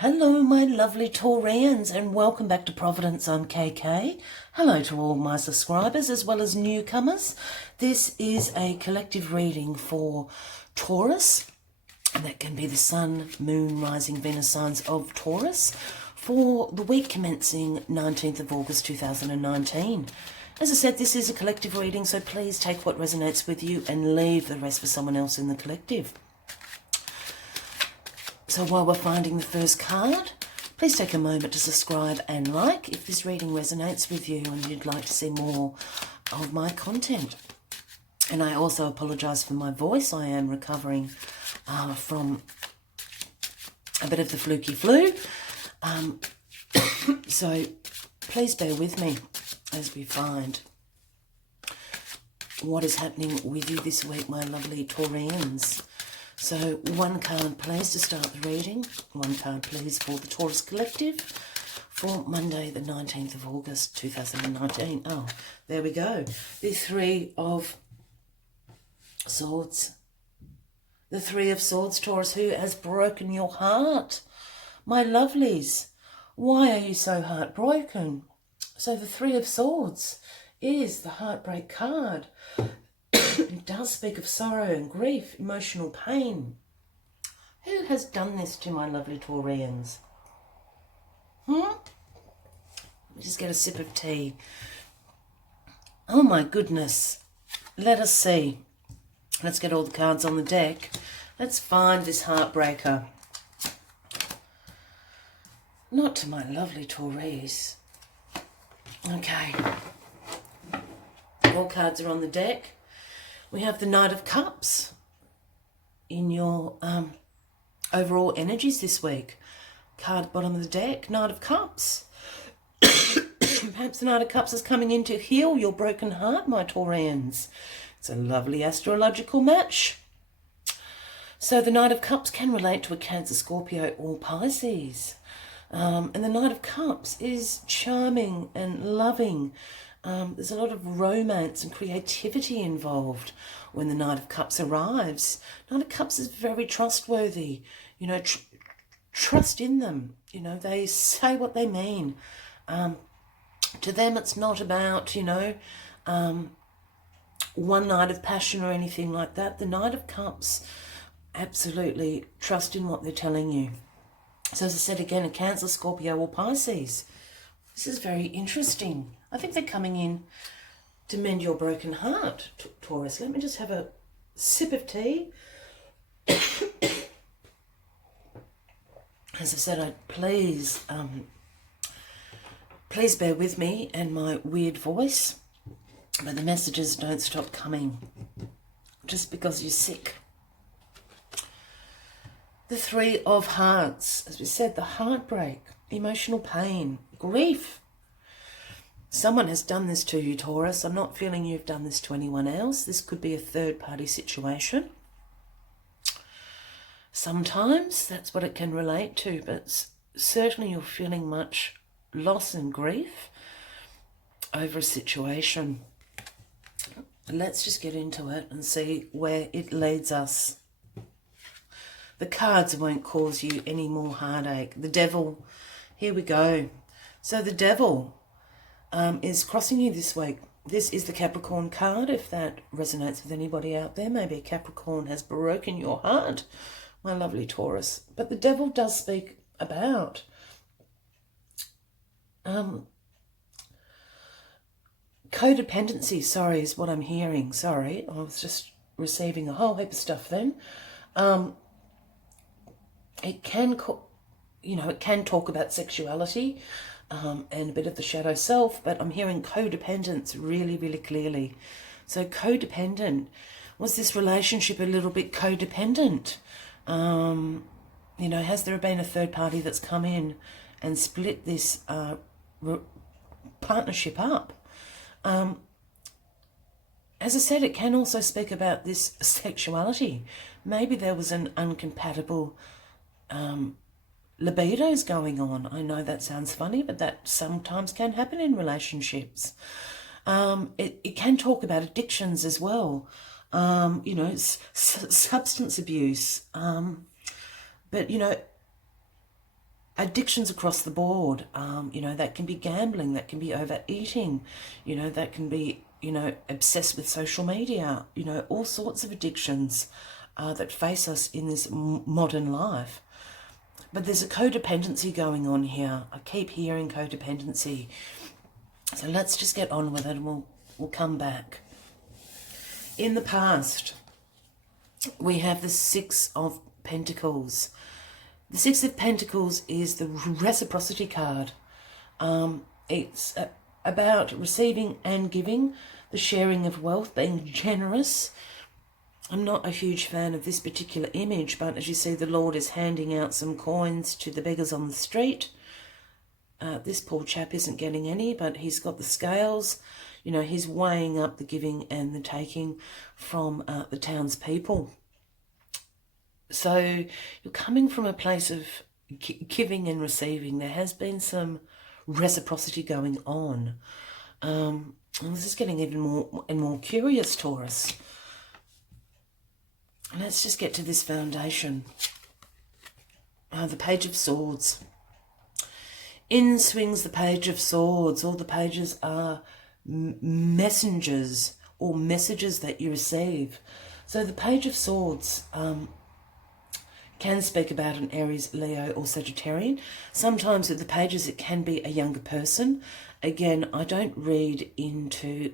Hello, my lovely Taurians, and welcome back to Providence. I'm KK. Hello to all my subscribers as well as newcomers. This is a collective reading for Taurus, and that can be the Sun, Moon, Rising, Venus signs of Taurus for the week commencing 19th of August 2019. As I said, this is a collective reading, so please take what resonates with you and leave the rest for someone else in the collective. So while we're finding the first card, please take a moment to subscribe and like if this reading resonates with you and you'd like to see more of my content. And I also apologise for my voice. I am recovering from a bit of the fluky flu. So please bear with me as we find what is happening with you this week, my lovely Taurians. So one card please to start the reading. One card please for the Taurus Collective for Monday the 19th of August 2019. Oh, there we go. The Three of Swords. The Three of Swords, Taurus, who has broken your heart? My lovelies, why are you so heartbroken? So the Three of Swords is the heartbreak card. It does speak of sorrow and grief, emotional pain. Who has done this to my lovely Taurians? Let me just get a sip of tea. Oh my goodness. Let us see. Let's get all the cards on the deck. Let's find this heartbreaker. Not to my lovely Taurus. Okay. All cards are on the deck. We have the Knight of Cups in your overall energies this week. Card bottom of the deck, Knight of Cups. Perhaps the Knight of Cups is coming in to heal your broken heart, my Taurians. It's a lovely astrological match. So the Knight of Cups can relate to a Cancer, Scorpio or Pisces. And the Knight of Cups is charming and loving. There's a lot of romance and creativity involved when the Knight of Cups arrives. Knight of Cups is very trustworthy. You know, trust in them. You know, they say what they mean. To them, it's not about, one night of passion or anything like that. The Knight of Cups absolutely trust in what they're telling you. So as I said again, a Cancer, Scorpio or Pisces. This is very interesting. I think they're coming in to mend your broken heart, Taurus. Let me just have a sip of tea. As I said, please bear with me and my weird voice, but the messages don't stop coming just because you're sick. The Three of Hearts, as we said, the heartbreak, emotional pain, grief. Someone has done this to you, Taurus. I'm not feeling you've done this to anyone else. This could be a third-party situation. Sometimes that's what it can relate to, but certainly you're feeling much loss and grief over a situation. Let's just get into it and see where it leads us. The cards won't cause you any more heartache. The Devil, here we go. So the Devil is crossing you this week. This is the Capricorn card, if that resonates with anybody out there. Maybe a Capricorn has broken your heart, my lovely Taurus. But the Devil does speak about codependency, sorry, is what I'm hearing. Sorry, I was just receiving a whole heap of stuff then. It can, it can talk about sexuality and a bit of the shadow self, but I'm hearing codependence really, really clearly. So codependent, was this relationship a little bit codependent? Has there been a third party that's come in and split this partnership up? As I said, it can also speak about this sexuality. Maybe there was an uncompatible libidos going on. I know that sounds funny, but that sometimes can happen in relationships. It can talk about addictions as well, substance abuse. But, addictions across the board. You know, that can be gambling, that can be overeating, you know, that can be, you know, obsessed with social media, you know, all sorts of addictions that face us in this modern life. But there's a codependency going on here. I keep hearing codependency. So let's just get on with it and we'll come back. In the past, we have the Six of Pentacles. The Six of Pentacles is the reciprocity card. It's about receiving and giving, the sharing of wealth, being generous. I'm not a huge fan of this particular image, but as you see, the Lord is handing out some coins to the beggars on the street. This poor chap isn't getting any, but he's got the scales. You know, he's weighing up the giving and the taking from the townspeople. So you're coming from a place of giving and receiving. There has been some reciprocity going on. And this is getting even more and more curious, Taurus. Let's just get to this foundation. The Page of Swords. In swings the Page of Swords. All the pages are messengers or messages that you receive. So the Page of Swords can speak about an Aries, Leo or Sagittarian. Sometimes with the pages it can be a younger person. Again, I don't read into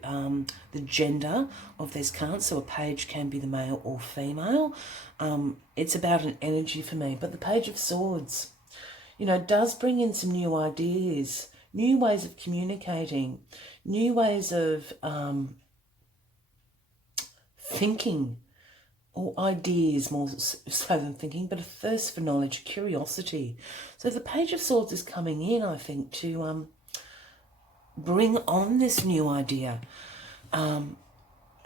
the gender of these cards, so a page can be the male or female. It's about an energy for me. But the Page of Swords, you know, does bring in some new ideas, new ways of communicating, new ways of thinking, or ideas more so than thinking, but a thirst for knowledge, curiosity. So the Page of Swords is coming in, I think, to bring on this new idea. And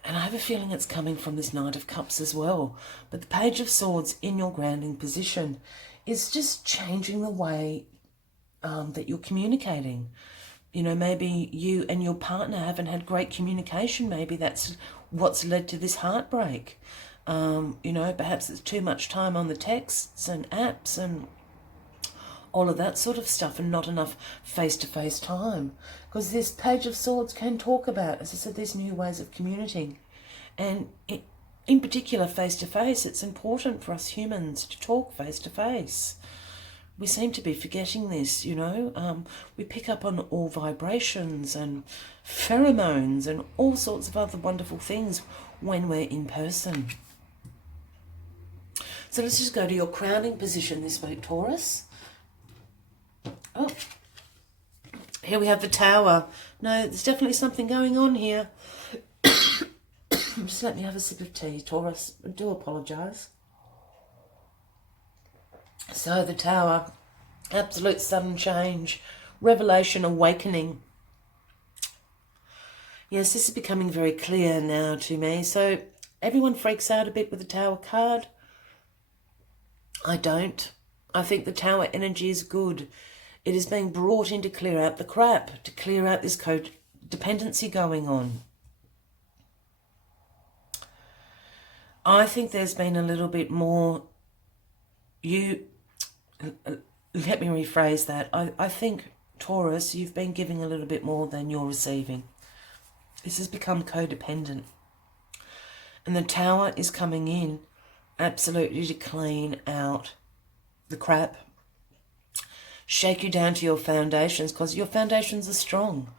I have a feeling it's coming from this Knight of Cups as well. But the Page of Swords in your grounding position is just changing the way that you're communicating. You know, maybe you and your partner haven't had great communication. Maybe that's what's led to this heartbreak. You know, perhaps it's too much time on the texts and apps and all of that sort of stuff, and not enough face-to-face time. Because this Page of Swords can talk about, as I said, these new ways of communicating. And in particular, face-to-face, it's important for us humans to talk face-to-face. We seem to be forgetting this, you know. We pick up on all vibrations and pheromones and all sorts of other wonderful things when we're in person. So let's just go to your crowning position this week, Taurus. Oh, here we have the Tower. No, there's definitely something going on here. Just let me have a sip of tea, Taurus. I do apologise. So the Tower, absolute sudden change, revelation, awakening. Yes, this is becoming very clear now to me. So everyone freaks out a bit with the Tower card. I don't. I think the Tower energy is good. It is being brought in to clear out the crap, to clear out this codependency going on. I think there's been a little bit more... Let me rephrase that. I think, Taurus, you've been giving a little bit more than you're receiving. This has become codependent. And the Tower is coming in absolutely to clean out the crap. Shake you down to your foundations, because your foundations are strong.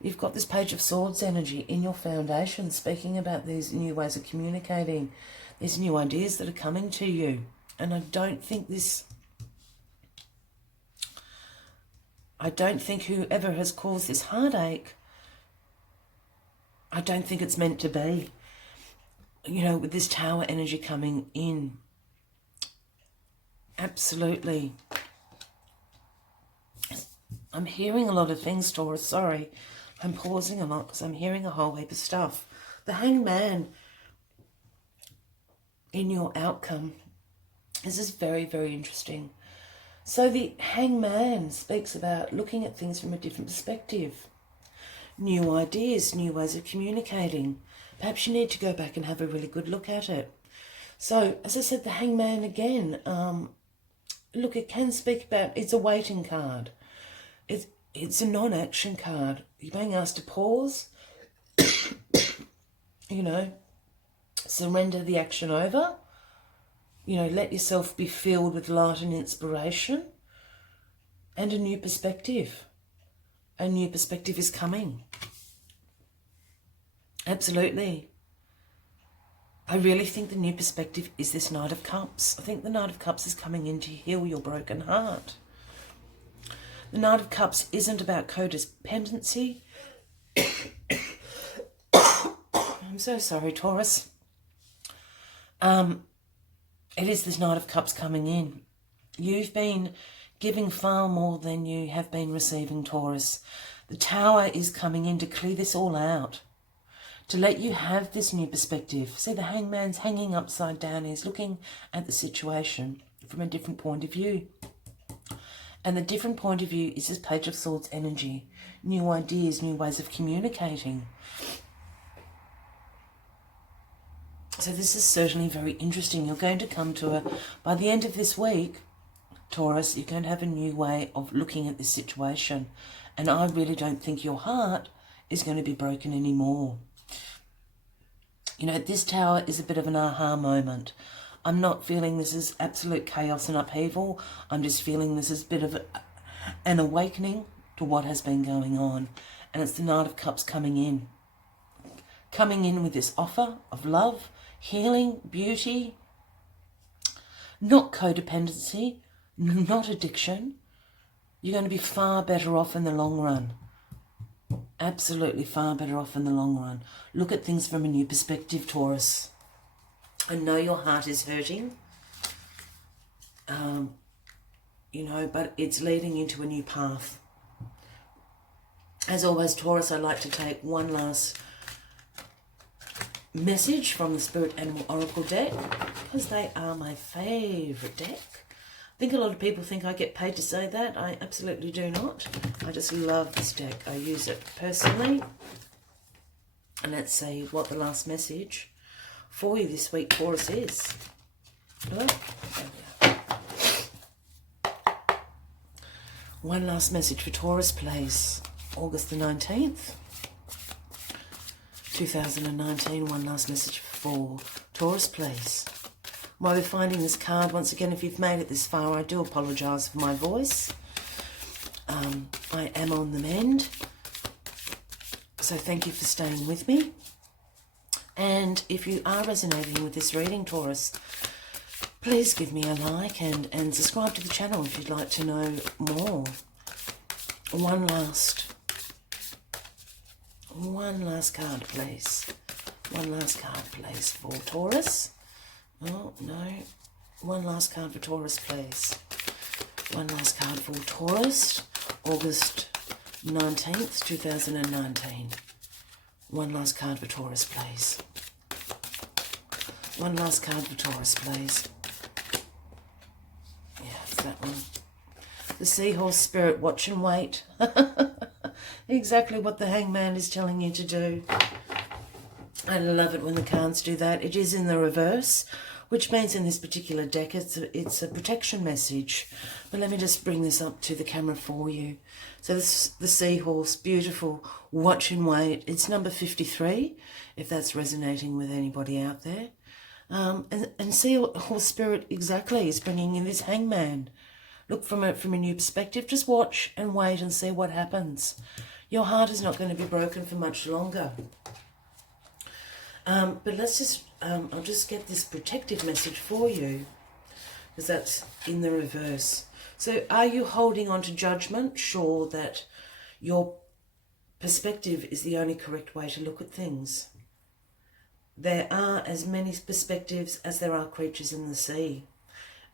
You've got this Page of Swords energy in your foundation, speaking about these new ways of communicating, these new ideas that are coming to you. And I don't think whoever has caused this heartache, I don't think it's meant to be. You know, with this Tower energy coming in. Absolutely. I'm hearing a lot of things, Taurus. Sorry. I'm pausing a lot because I'm hearing a whole heap of stuff. The Hangman in your outcome. This is very, very interesting. So the Hangman speaks about looking at things from a different perspective. New ideas, new ways of communicating. Perhaps you need to go back and have a really good look at it. So, as I said, the Hangman again, look, it can speak about, it's a waiting card. It's a non-action card. You're being asked to pause, you know, surrender the action over, you know, let yourself be filled with light and inspiration and a new perspective. A new perspective is coming. Absolutely. I really think the new perspective is this Knight of Cups. I think the Knight of Cups is coming in to heal your broken heart. The Knight of Cups isn't about codependency. I'm so sorry, Taurus. It is this Knight of Cups coming in. You've been giving far more than you have been receiving, Taurus. The Tower is coming in to clear this all out, to let you have this new perspective. See, the Hangman's hanging upside down. He's looking at the situation from a different point of view. And the different point of view is this Page of Swords energy. New ideas, new ways of communicating. So this is certainly very interesting. You're going to come to by the end of this week, Taurus, you're going to have a new way of looking at this situation. And I really don't think your heart is going to be broken anymore. You know, this Tower is a bit of an aha moment. I'm not feeling this is absolute chaos and upheaval. I'm just feeling this is a bit of an awakening to what has been going on. And it's the Knight of Cups coming in. Coming in with this offer of love, healing, beauty, not codependency, not addiction. You're going to be far better off in the long run. Absolutely far better off in the long run. Look at things from a new perspective, Taurus. I know your heart is hurting, you know, but it's leading into a new path. As always, Taurus, I like to take one last message from the Spirit Animal Oracle deck, because they are my favourite deck. I think a lot of people think I get paid to say that. I absolutely do not. I just love this deck. I use it personally. And let's see what the last message for you this week, Taurus, is. Oh, one last message for Taurus, please. August the 19th, 2019. One last message for Taurus, please. While we're finding this card, once again, if you've made it this far, I do apologise for my voice. I am on the mend. So thank you for staying with me. And if you are resonating with this reading, Taurus, please give me a like and subscribe to the channel if you'd like to know more. One last card, please. One last card, please, for Taurus. Oh, no. One last card for Taurus, please. One last card for Taurus. August 19th, 2019. One last card for Taurus, please. One last card for Taurus, please. Yeah, it's that one. The Seahorse Spirit, watch and wait. Exactly what the Hangman is telling you to do. I love it when the cards do that. It is in the reverse, which means in this particular deck it's a protection message. But let me just bring this up to the camera for you. So this the Seahorse, beautiful, watch and wait. It's number 53, if that's resonating with anybody out there. And Seahorse Spirit exactly is bringing in this Hangman. Look from a new perspective. Just watch and wait and see what happens. Your heart is not going to be broken for much longer. But let's just, I'll just get this protective message for you, because that's in the reverse. So are you holding on to judgment, sure that your perspective is the only correct way to look at things? There are as many perspectives as there are creatures in the sea.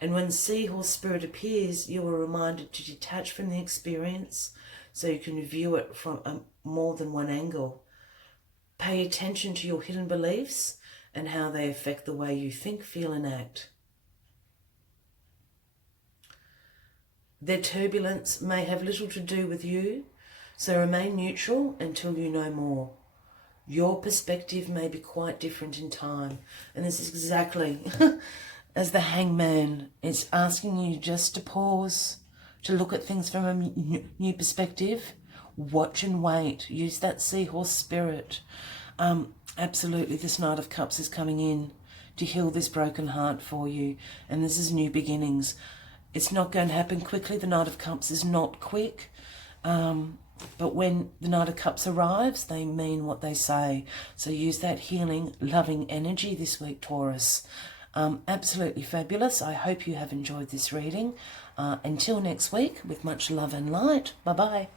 And when Seahorse Spirit appears, you are reminded to detach from the experience so you can view it from more than one angle. Pay attention to your hidden beliefs and how they affect the way you think, feel and act. Their turbulence may have little to do with you, so remain neutral until you know more. Your perspective may be quite different in time. And this is exactly as the Hangman. It's asking you just to pause, to look at things from a new perspective. Watch and wait. Use that seahorse spirit. Absolutely, this Knight of Cups is coming in to heal this broken heart for you. And this is new beginnings. It's not going to happen quickly. The Knight of Cups is not quick. But when the Knight of Cups arrives, they mean what they say. So use that healing, loving energy this week, Taurus. Absolutely fabulous. I hope you have enjoyed this reading. Until next week, with much love and light. Bye-bye.